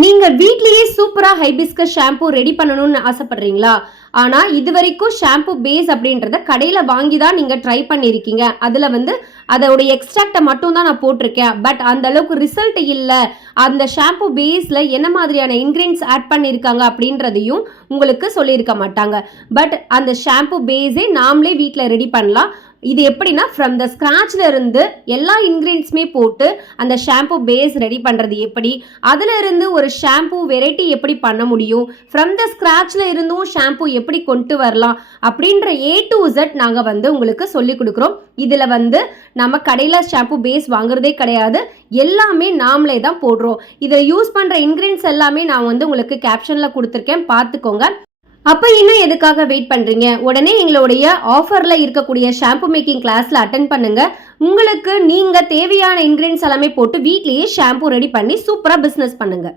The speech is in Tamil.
நீங்க வீட்லயே சூப்பரா ஹைபிஸ்கஸ் ஷாம்பு ரெடி பண்ணணும்னு ஆசைப்படுறீங்களா? ஆனா இதுவரைக்கும் ஷாம்பு பேஸ் அப்படின்றத கடையில வாங்கி தான் நீங்க ட்ரை பண்ணியிருக்கீங்க. அதுல அதோட எக்ஸ்ட்ராக்ட்ட மட்டும் தான் நான் போட்டிருக்கேன். பட் அந்த அளவுக்கு ரிசல்ட் இல்ல. அந்த ஷாம்பு பேஸ்ல என்ன மாதிரியான இன்கிரீடியன்ட்ஸ் ஆட் பண்ணியிருக்காங்க அப்படின்றதையும் உங்களுக்கு சொல்லியிருக்க மாட்டாங்க. பட் அந்த ஷாம்பு பேஸே நாமளே வீட்ல ரெடி பண்ணலாம். இது எப்படின்னா ஃப்ரம் த ஸ்க்ராட்ச்ல இருந்து எல்லா இன்கிரீடியன்ட்ஸுமே போட்டு அந்த ஷாம்பு பேஸ் ரெடி பண்ணுறது எப்படி, அதில் இருந்து ஒரு ஷாம்பு வெரைட்டி எப்படி பண்ண முடியும், ஃப்ரம் த ஸ்க்ராட்ச்ல இருந்தும் ஷாம்பு எப்படி கொண்டு வரலாம் அப்படின்ற A to Z நாங்கள் உங்களுக்கு சொல்லி கொடுக்குறோம். இதில் நம்ம கடையில் ஷாம்பு பேஸ் வாங்குறதே கிடையாது, எல்லாமே நாமளே தான் போடுறோம். இதை யூஸ் பண்ணுற இன்கிரீடியன்ட்ஸ் எல்லாமே நான் உங்களுக்கு கேப்ஷனில் கொடுத்துருக்கேன், பார்த்துக்கோங்க. அப்போ இன்னும் எதுக்காக வெயிட் பண்ணுறீங்க? உடனே எங்களுடைய ஆஃபரில் இருக்கக்கூடிய ஷாம்பு மேக்கிங் கிளாஸில் அட்டன் பண்ணுங்க. உங்களுக்கு நீங்கள் தேவையான இன்கிரீடியன்ட்ஸ் எல்லாமே போட்டு வீட்லேயே ஷாம்பு ரெடி பண்ணி சூப்பராக பிஸ்னஸ் பண்ணுங்க.